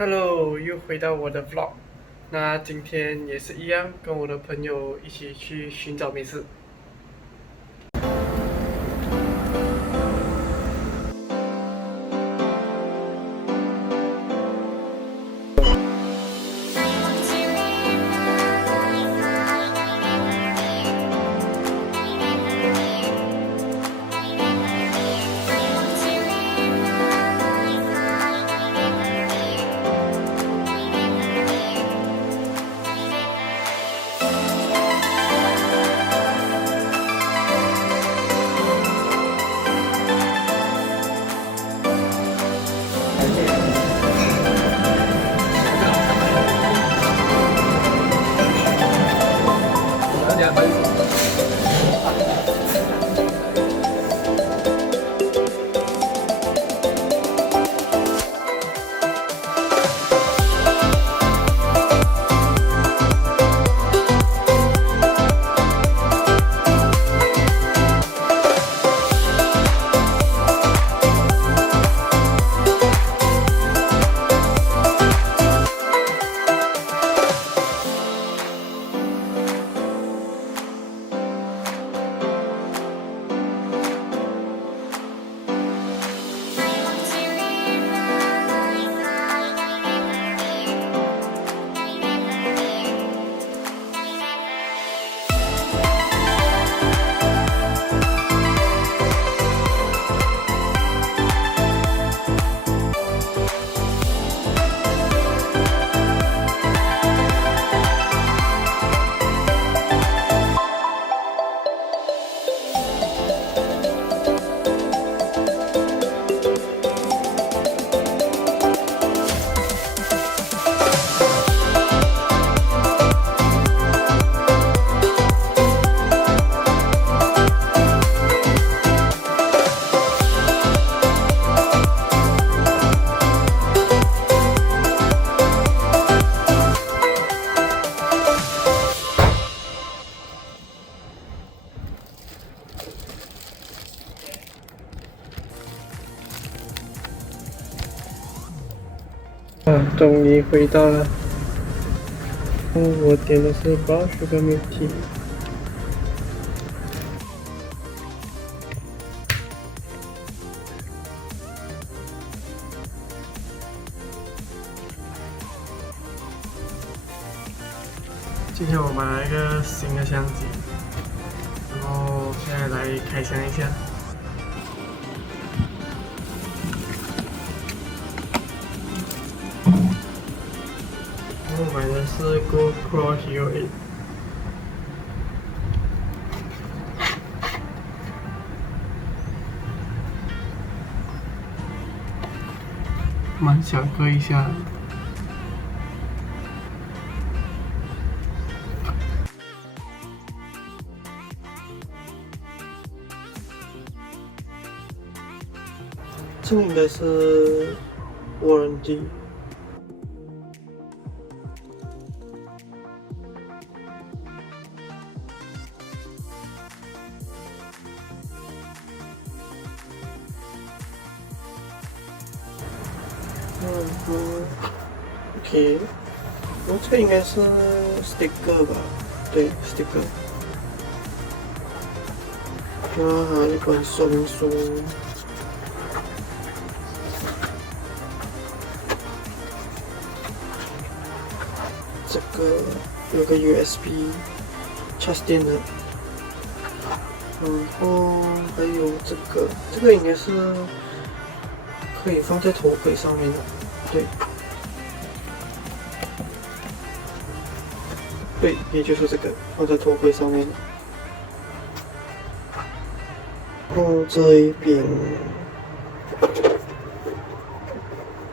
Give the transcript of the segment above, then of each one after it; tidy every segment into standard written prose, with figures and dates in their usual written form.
Hello，又回到我的 vlog。那今天也是一样，跟我的朋友一起去寻找美食。终于回到了。我点的是brown sugar milk tea。今天我买了一个新的相机，然后现在来开箱一下。我买的是 GoPro Hero 8。蛮想喝一下的。这应该是 warranty。OK， 这个应该是 sticker 吧？对 ，sticker。然后还有一本说明书。这个有个 USB 插电的，然后还有这个应该是可以放在头盔上面的，对，也就是这个放在头盔上面的。然后这一边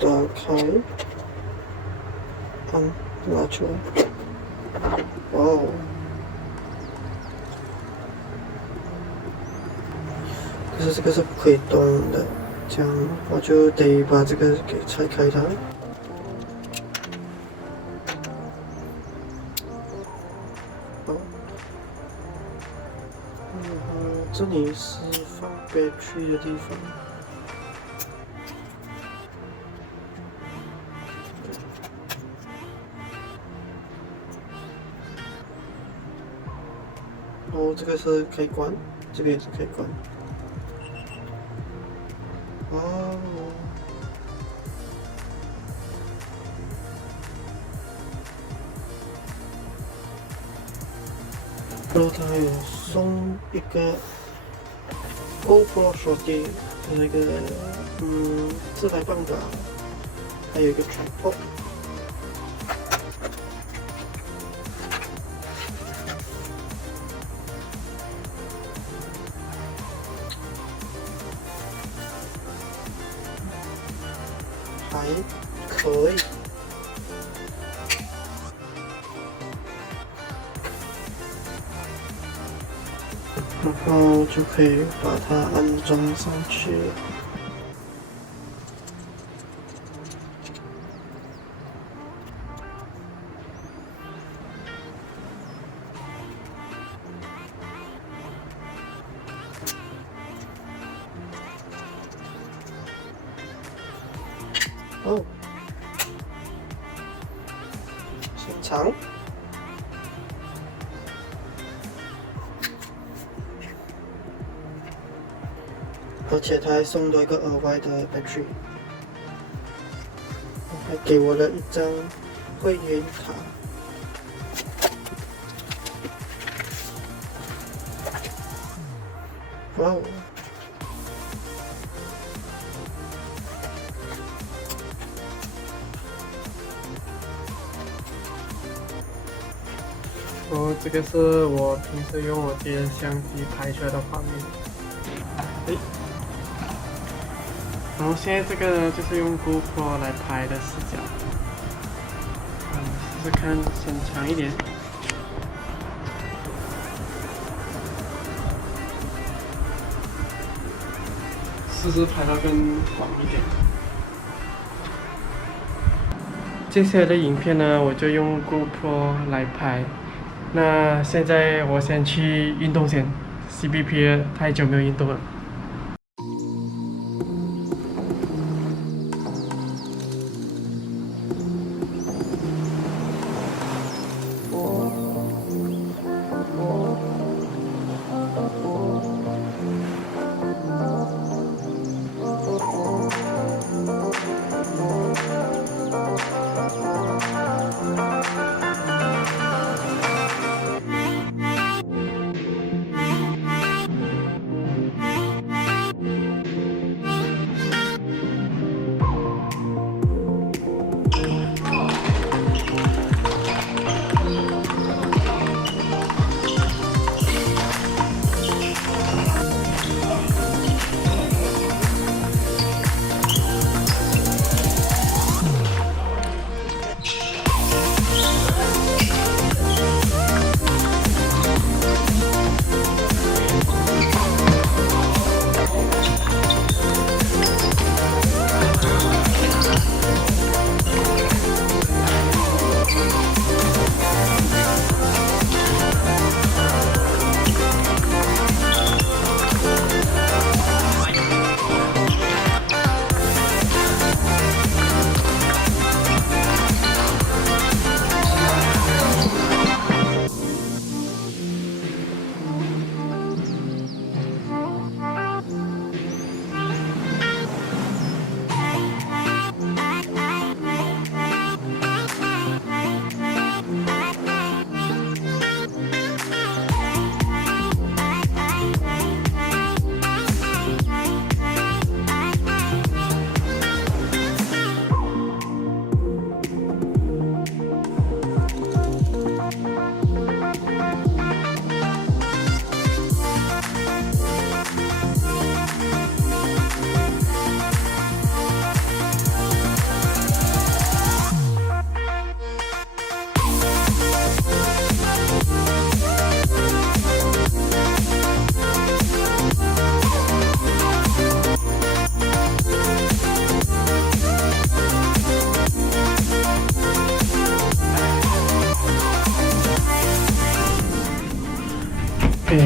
打开，拿出来，哇哦！可是这个是不可以动的，这样我就得把这个给拆开它。好，这里是放 battery 的地方。后这个是可以关，这个也是可以关。哦。然后他还有送一个 GoPro 手机，那个自拍棒的，还有一个 tripod。还可以。然后就可以把它安装上去。哦，现场。而且他还送多一个额外的 battery， 还给我了一张会员卡。哇哦！哦，这个是我平时用我自己的相机拍出来的画面。诶。然后现在这个呢，就是用 GoPro 来拍的视角。试试看，先长一点。试试拍到更广一点。接下来的影片呢，我就用 GoPro 来拍。那现在我先去运动先 ，CBP 太久没有运动了。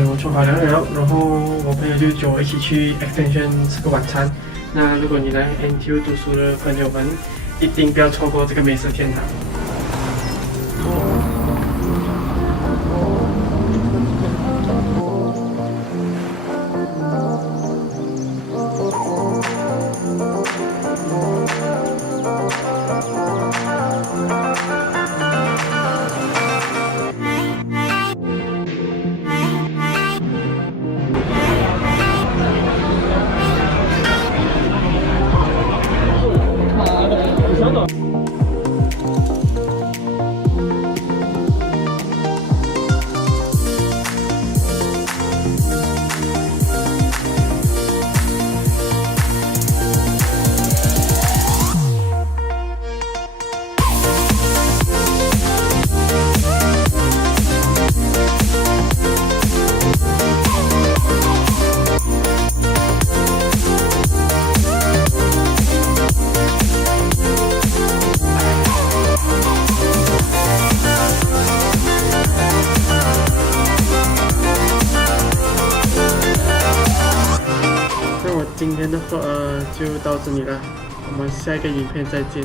我做好了，然后我朋友就叫我一起去 Extension 吃个晚餐。那如果你来 NTU 读书的朋友们，一定不要错过这个美食天堂。天的vlog就到这里了，我们下一个影片再见。